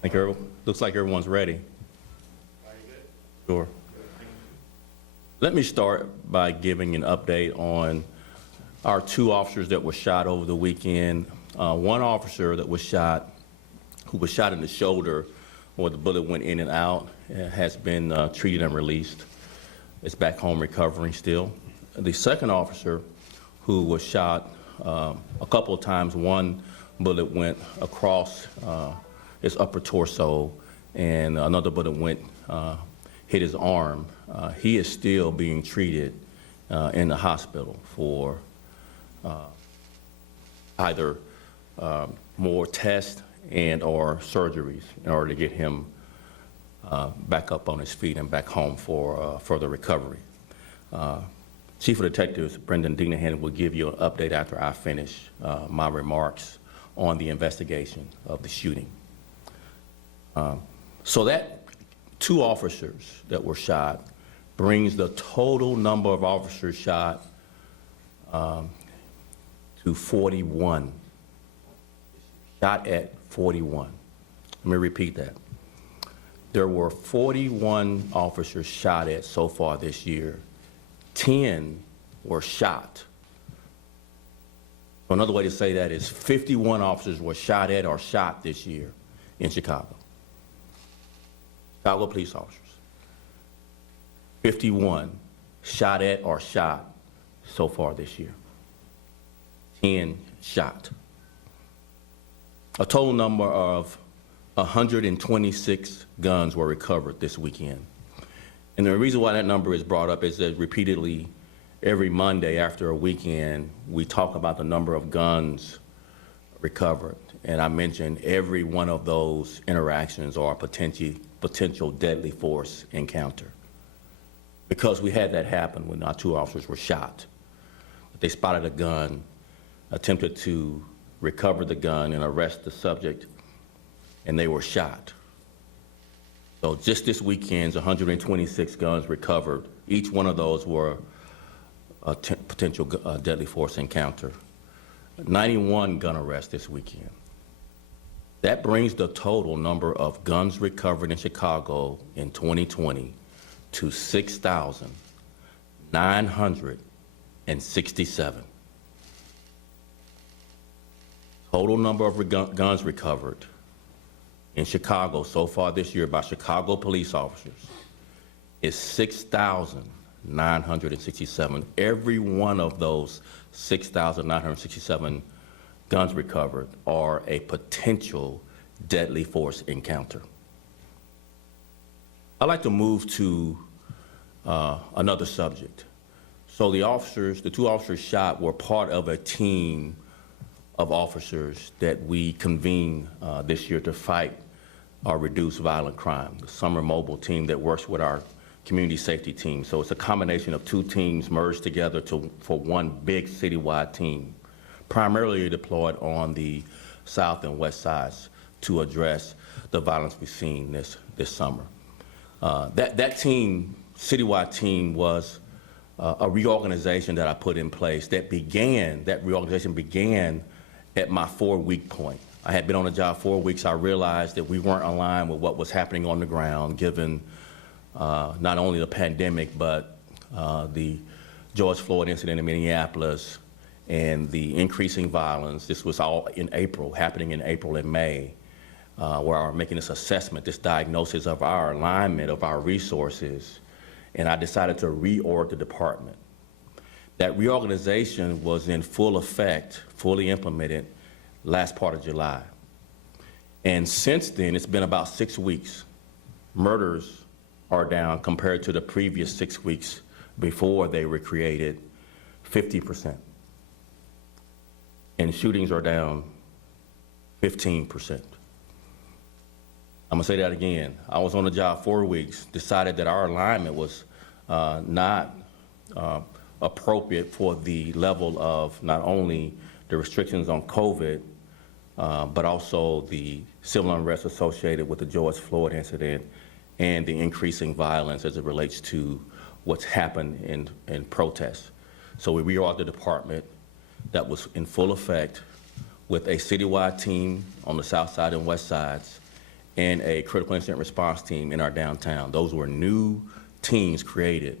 Thank you. Looks like everyone's ready. Sure. Let me start by giving an update on our two officers that were shot over the weekend. One officer that was shot, who was shot in the shoulder where the bullet went in and out, has been treated and released. It's back home recovering still. The second officer, who was shot a couple of times, one bullet went across his upper torso and another bullet went hit his arm. He is still being treated in the hospital for either more tests and or surgeries in order to get him back up on his feet and back home for further recovery. Chief of Detectives Brendan Dinahan will give you an update after I finish my remarks on the investigation of the shooting. So that two officers that were shot brings the total number of officers shot to 41. Shot at 41. Let me repeat that. There were 41 officers shot at so far this year. 10 were shot. So another way to say that is 51 officers were shot at or shot this year in Chicago. Chicago police officers. 51 shot at or shot so far this year. 10 shot. A total number of 126 guns were recovered this weekend. And the reason why that number is brought up is that repeatedly every Monday after a weekend, we talk about the number of guns recovered. And I mentioned every one of those interactions or potential deadly force encounter. Because we had that happen when our two officers were shot. They spotted a gun, attempted to recover the gun and arrest the subject, and they were shot. So just this weekend's 126 guns recovered. Each one of those were a potential deadly force encounter. 91 gun arrests this weekend. That brings the total number of guns recovered in Chicago in 2020 to 6,967. Total number of guns recovered in Chicago so far this year by Chicago police officers is 6,967. Every one of those 6,967 guns recovered are a potential deadly force encounter. I'd like to move to another subject. So the two officers shot were part of a team of officers that we convened this year to fight or reduce violent crime, the Summer Mobile team that works with our community safety team. So it's a combination of two teams merged together for one big citywide team, primarily deployed on the south and west sides to address the violence we've seen this summer. That team, citywide team, was a reorganization that I put in place that reorganization began at my 4-week point. I had been on the job 4 weeks. I realized that we weren't aligned with what was happening on the ground, given not only the pandemic, but the George Floyd incident in Minneapolis and the increasing violence. This was all in April, happening in April and May, where I was making this assessment, this diagnosis of our alignment, of our resources, and I decided to reorg the department. That reorganization was in full effect, fully implemented, last part of July. And since then, it's been about 6 weeks. Murders are down compared to the previous 6 weeks before they were created, 50%. And shootings are down 15%. I'm gonna say that again. I was on the job 4 weeks, decided that our alignment was not appropriate for the level of not only the restrictions on COVID, but also the civil unrest associated with the George Floyd incident and the increasing violence as it relates to what's happened in protests. So we reorged the department that was in full effect with a citywide team on the south side and west sides and a critical incident response team in our downtown. Those were new teams created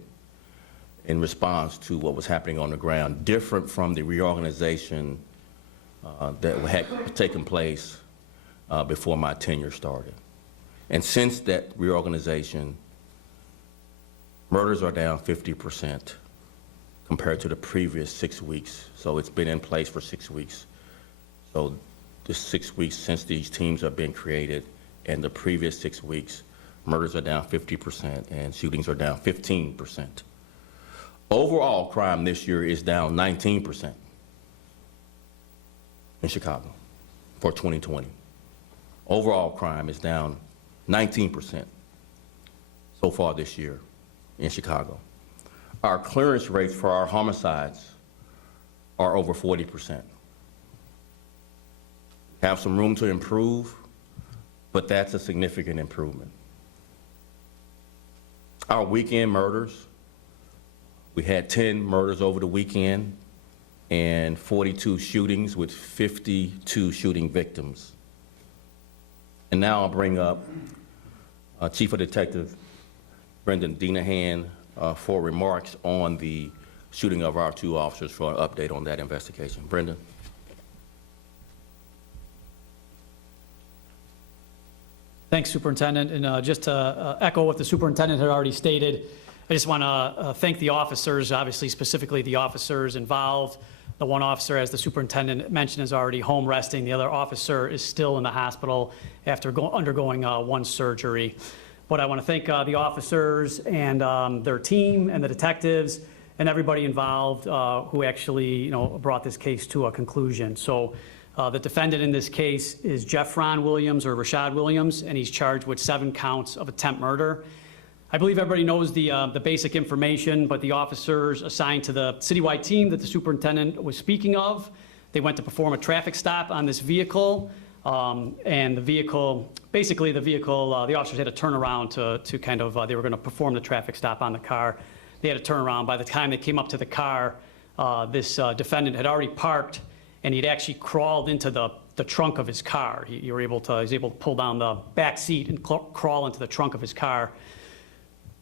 in response to what was happening on the ground, different from the reorganization that had taken place before my tenure started. And since that reorganization, murders are down 50% compared to the previous 6 weeks. So it's been in place for 6 weeks. So the 6 weeks since these teams have been created, and the previous 6 weeks, murders are down 50% and shootings are down 15%. Overall crime this year is down 19% in Chicago for 2020. Overall crime is down 19% so far this year in Chicago. Our clearance rates for our homicides are over 40%. Have some room to improve, but that's a significant improvement. Our weekend murders, we had 10 murders over the weekend and 42 shootings with 52 shooting victims. And now I'll bring up Chief of Detective Brendan Dinahan for remarks on the shooting of our 2 officers for an update on that investigation. Brendan. Thanks, Superintendent. And just to echo what the Superintendent had already stated, I just want to thank the officers, obviously specifically the officers involved. The one officer, as the Superintendent mentioned, is already home resting. The other officer is still in the hospital after undergoing one surgery. But I want to thank the officers and their team and the detectives and everybody involved who actually brought this case to a conclusion. So the defendant in this case is Jeffron Williams, or Rashad Williams, and he's charged with 7 counts of attempt murder. I believe everybody knows the basic information, but the officers assigned to the citywide team that the superintendent was speaking of, they went to perform a traffic stop on this vehicle, and the vehicle, basically the officers had to turn around to kind of, they were going to perform the traffic stop on the car. They had to turn around. By the time they came up to the car, this defendant had already parked, and he'd actually crawled into the trunk of his car. He was able to pull down the back seat and crawl into the trunk of his car.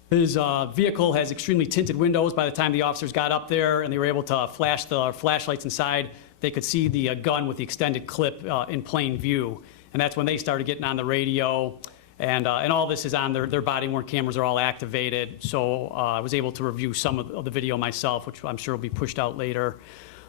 His vehicle has extremely tinted windows. By the time the officers got up there and they were able to flash the flashlights inside, they could see the gun with the extended clip in plain view. And that's when they started getting on the radio. And all this is on their body-worn cameras are all activated. So I was able to review some of the video myself, which I'm sure will be pushed out later.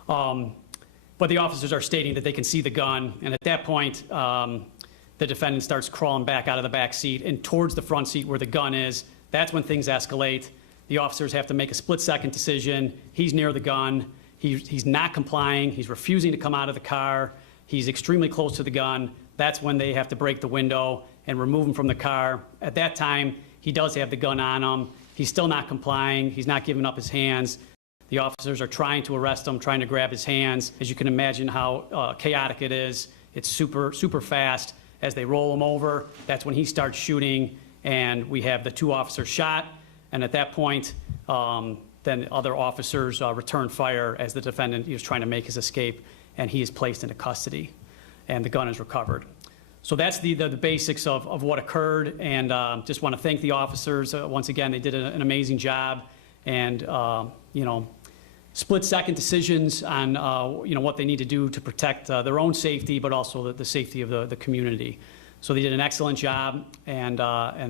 But the officers are stating that they can see the gun. And at that point, the defendant starts crawling back out of the back seat and towards the front seat where the gun is. That's when things escalate. The officers have to make a split-second decision. He's near the gun. He's not complying. He's refusing to come out of the car. He's extremely close to the gun. That's when they have to break the window and remove him from the car. At that time, he does have the gun on him. He's still not complying. He's not giving up his hands. The officers are trying to arrest him, trying to grab his hands. As you can imagine how chaotic it is. It's super, super fast. As they roll him over, that's when he starts shooting. And we have the 2 officers shot, and at that point, then other officers return fire as the defendant is trying to make his escape, and he is placed into custody, and the gun is recovered. So that's the basics of what occurred, and just want to thank the officers. Once again, they did an amazing job, and split-second decisions on what they need to do to protect their own safety, but also the safety of the community. So they did an excellent job, and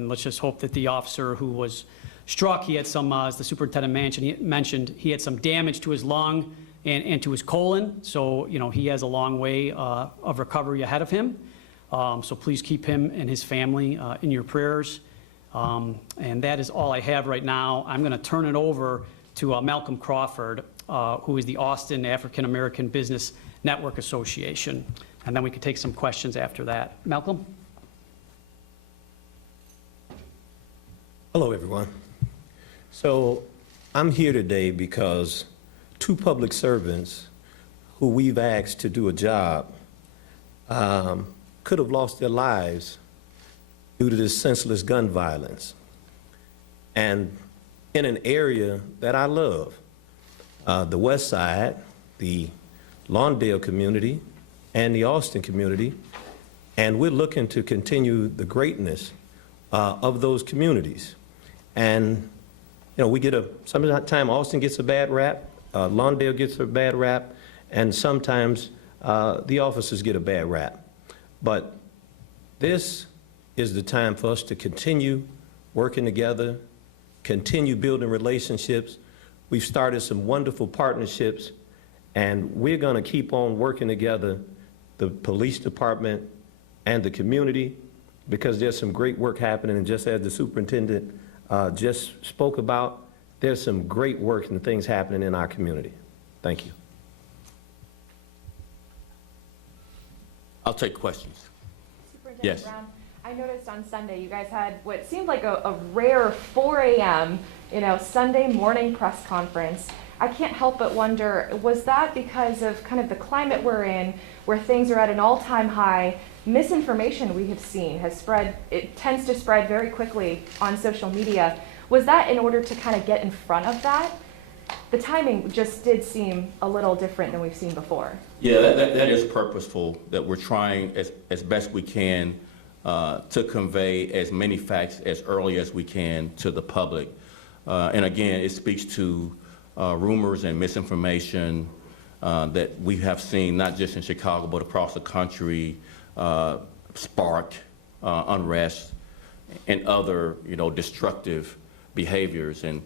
let's just hope that the officer who was struck, he had some, as the superintendent mentioned, he had some damage to his lung and to his colon. So, he has a long way of recovery ahead of him. So please keep him and his family in your prayers. And that is all I have right now. I'm going to turn it over to Malcolm Crawford, who is the Austin African American Business Network Association. And then we could take some questions after that. Malcolm? Hello, everyone. So I'm here today because 2 public servants who we've asked to do a job could have lost their lives due to this senseless gun violence. And in an area that I love, the West Side, the Lawndale community, and the Austin community, And we're looking to continue the greatness of those communities. And, you know, we get sometimes Austin gets a bad rap, Lawndale gets a bad rap, and sometimes the officers get a bad rap. But this is the time for us to continue working together, continue building relationships. We've started some wonderful partnerships, and we're going to keep on working together, the police department and the community, because there's some great work happening. And just as the superintendent just spoke about, there's some great work and things happening in our community. Thank you. I'll take questions. Superintendent Yes. Brown, I noticed on Sunday you guys had what seemed like a rare 4 a.m. Sunday morning press conference. I can't help but wonder, was that because of kind of the climate we're in, where things are at an all-time high? Misinformation we have seen has spread, it tends to spread very quickly on social media. Was that in order to kind of get in front of that? The timing just did seem a little different than we've seen before. Yeah, that is purposeful, that we're trying as best we can to convey as many facts as early as we can to the public. And again, it speaks to rumors and misinformation that we have seen, not just in Chicago, but across the country, spark unrest and other, destructive behaviors. And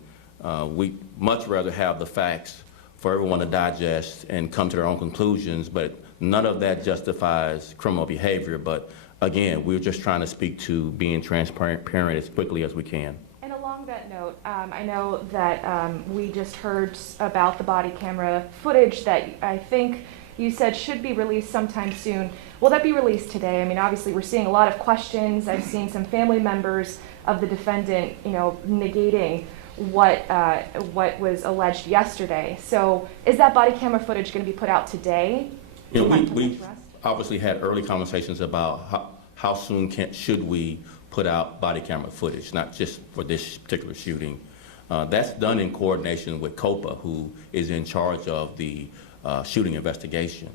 we much rather have the facts for everyone to digest and come to their own conclusions, but none of that justifies criminal behavior. But again, we're just trying to speak to being transparent as quickly as we can. And along that note, I know that we just heard about the body camera footage that I think you said should be released sometime soon. Will that be released today? I mean, obviously we're seeing a lot of questions. I've seen some family members of the defendant, negating what was alleged yesterday. So is that body camera footage going to be put out today? We obviously had early conversations about how soon should we put out body camera footage, not just for this particular shooting. That's done in coordination with COPA, who is in charge of the shooting investigation.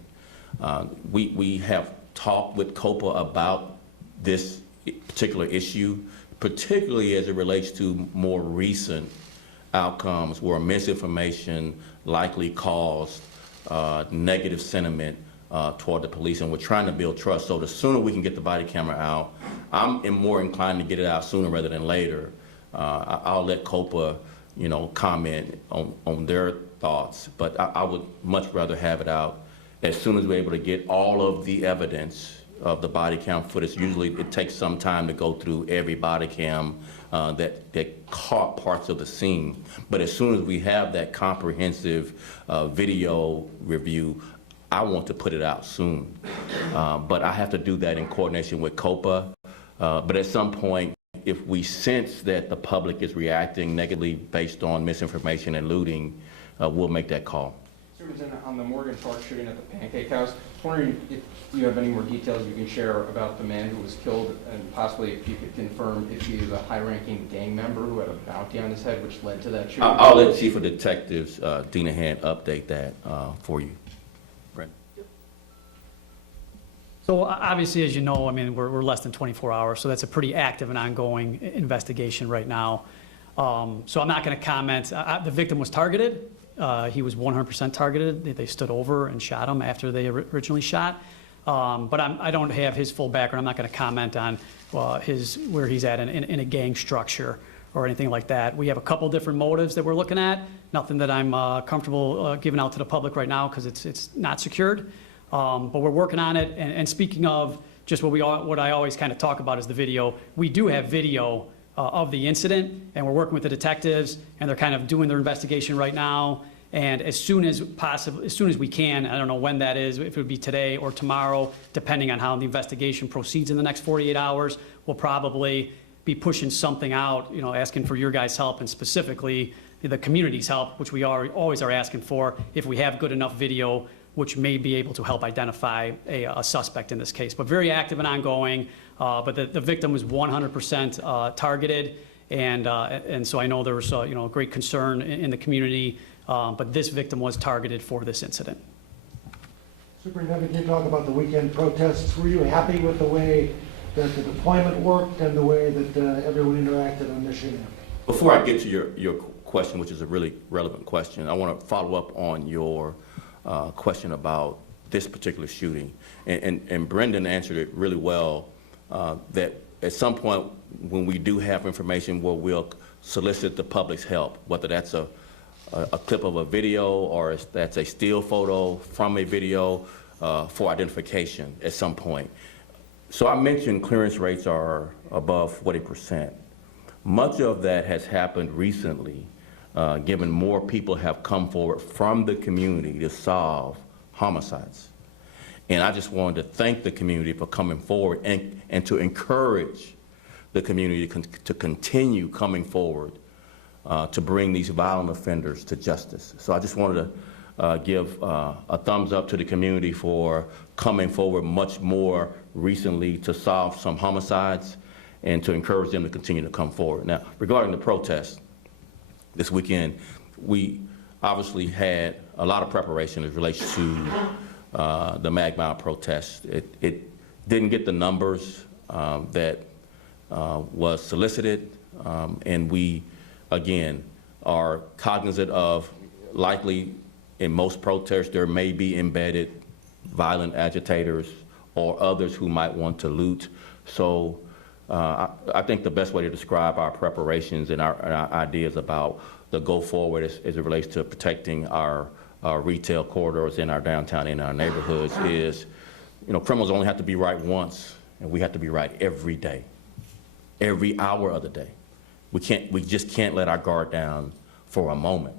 We have talked with COPA about this particular issue, particularly as it relates to more recent outcomes where misinformation likely caused negative sentiment toward the police, and we're trying to build trust. So the sooner we can get the body camera out, I'm more inclined to get it out sooner rather than later. I'll let COPA, comment on their thoughts, but I would much rather have it out as soon as we're able to get all of the evidence of the body cam footage. Usually it takes some time to go through every body cam that caught parts of the scene. But as soon as we have that comprehensive video review, I want to put it out soon. But I have to do that in coordination with COPA. But at some point, if we sense that the public is reacting negatively based on misinformation and looting, we'll make that call. Superintendent, on the Morgan Park shooting at the Pancake House, I was wondering if you have any more details you can share about the man who was killed, and possibly if you could confirm if he was a high-ranking gang member who had a bounty on his head, which led to that shooting. I'll let Chief of Detectives Dinahan update that for you. Brent. So obviously, as you know, I mean, we're less than 24 hours, so that's a pretty active and ongoing investigation right now. So I'm not going to comment. The victim was targeted. He was 100% targeted. They stood over and shot him after they originally shot. But I don't have his full background. I'm not going to comment on where he's at in a gang structure or anything like that. We have a couple different motives that we're looking at. Nothing that I'm comfortable giving out to the public right now because it's not secured. But we're working on it. And speaking of just what I always kind of talk about is the video. We do have video of the incident, and we're working with the detectives, and they're kind of doing their investigation right now. And as soon as possible, as soon as we can, I don't know when that is, if it would be today or tomorrow, depending on how the investigation proceeds in the next 48 hours, we'll probably be pushing something out, asking for your guys' help, and specifically the community's help, which we always are asking for if we have good enough video, which may be able to help identify a suspect in this case. But very active and ongoing. But the victim was 100% targeted, and so I know there was great concern in the community. But this victim was targeted for this incident. Superintendent, can you talk about the weekend protests? Were you happy with the way that the deployment worked and the way that everyone interacted on Michigan? Before I get to your question, which is a really relevant question, I want to follow up on your question about this particular shooting. And Brendan answered it really well, that at some point when we do have information where we'll solicit the public's help, whether that's a clip of a video or that's a still photo from a video for identification at some point. So I mentioned clearance rates are above 40%. Much of that has happened recently, given more people have come forward from the community to solve homicides. And I just wanted to thank the community for coming forward and to encourage the community to continue coming forward to bring these violent offenders to justice. So I just wanted to give a thumbs up to the community for coming forward much more recently to solve some homicides and to encourage them to continue to come forward. Now, regarding the protests this weekend, we obviously had a lot of preparation as it relates to the Magma protest. It didn't get the numbers that was solicited, and we, again, are cognizant of likely in most protests there may be embedded violent agitators or others who might want to loot. So I think the best way to describe our preparations and our ideas about the go forward as it relates to protecting our retail corridors in our downtown, in our neighborhoods is, criminals only have to be right once, and we have to be right every day, every hour of the day. We just can't let our guard down for a moment.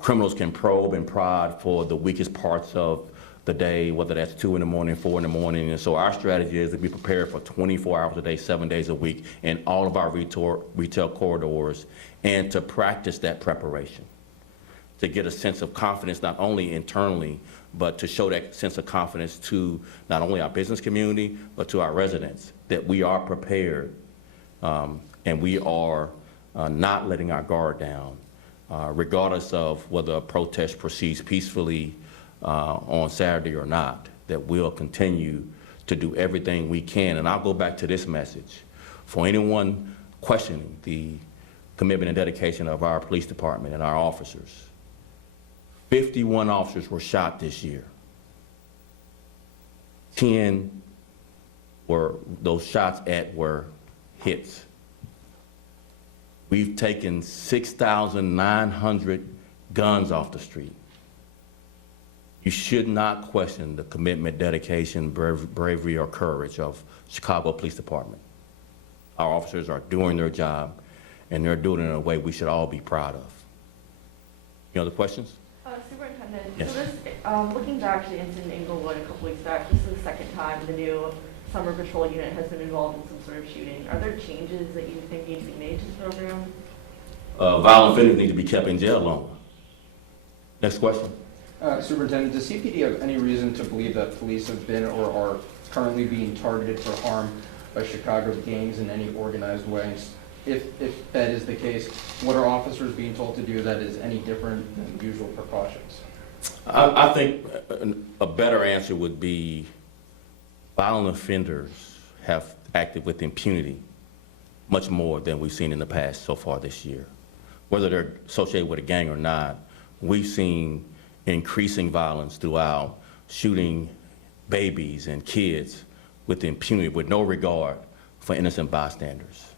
Criminals can probe and prod for the weakest parts of the day, whether that's 2 in the morning, 4 in the morning. And so our strategy is to be prepared for 24 hours a day, 7 days a week in all of our retail corridors, and to practice that preparation, to get a sense of confidence not only internally, but to show that sense of confidence to not only our business community, but to our residents, that we are prepared and we are not letting our guard down, regardless of whether a protest proceeds peacefully on Saturday or not, that we'll continue to do everything we can. And I'll go back to this message. For anyone questioning the commitment and dedication of our police department and our officers, 51 officers were shot this year. 10 were, those shots were hits. We've taken 6,900 guns off the street. You should not question the commitment, dedication, bravery, or courage of Chicago Police Department. Our officers are doing their job, and they're doing it in a way we should all be proud of. Any other questions? Superintendent, Yes. so this, looking back to the incident in Inglewood a couple weeks back, this is the second time the new summer patrol unit has been involved in some sort of shooting. Are there changes that you think need to be made to the program? Violent offenders need to be kept in jail longer. Next question. Superintendent, does CPD have any reason to believe that police have been or are currently being targeted for harm by Chicago gangs in any organized ways? If that is the case, what are officers being told to do that is any different than usual precautions? I think a better answer would be violent offenders have acted with impunity much more than we've seen in the past so far this year. Whether they're associated with a gang or not, we've seen increasing violence throughout, shooting babies and kids with impunity, with no regard for innocent bystanders.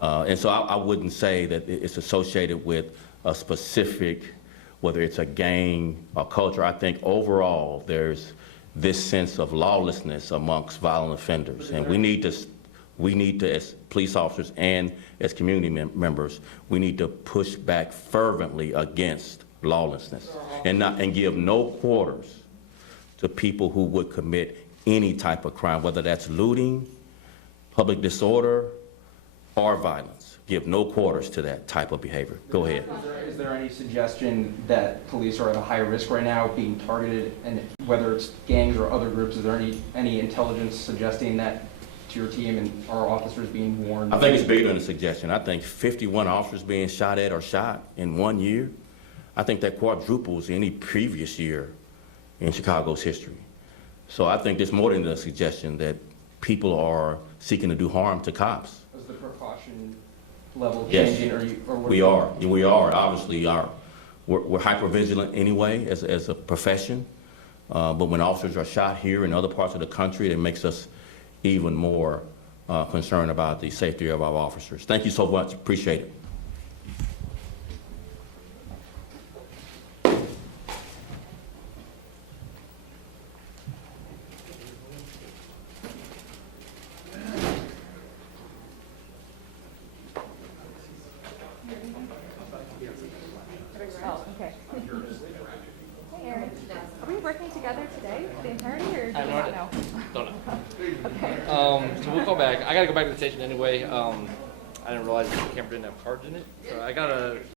And so I wouldn't say that it's associated with a specific, whether it's a gang or culture. I think overall there's this sense of lawlessness amongst violent offenders, and we need to, as police officers and as community members, we need to push back fervently against lawlessness and give no quarters to people who would commit any type of crime, whether that's looting, public disorder, or violence. Give no quarters to that type of behavior. Go ahead. Is there any suggestion that police are at a high risk right now being targeted, and whether it's gangs or other groups, is there any intelligence suggesting that to your team and our officers being warned? I think it's bigger than a suggestion. I think 51 officers being shot at or shot in 1 year, I think that quadruples any previous year in Chicago's history. So I think there's more than a suggestion that people are seeking to do harm to cops. Is the precaution level Yes. changing, or what? We are, obviously, we're hypervigilant anyway as a profession, but when officers are shot here in other parts of the country, it makes us even more concerned about the safety of our officers. Thank you so much, appreciate it. Oh, okay. Hey, Aaron. Are we working together today, the entirety, or do you not know? Don't know. Okay. So we'll go back. I gotta go back to the station anyway. I didn't realize the camera didn't have cards in it. So I got a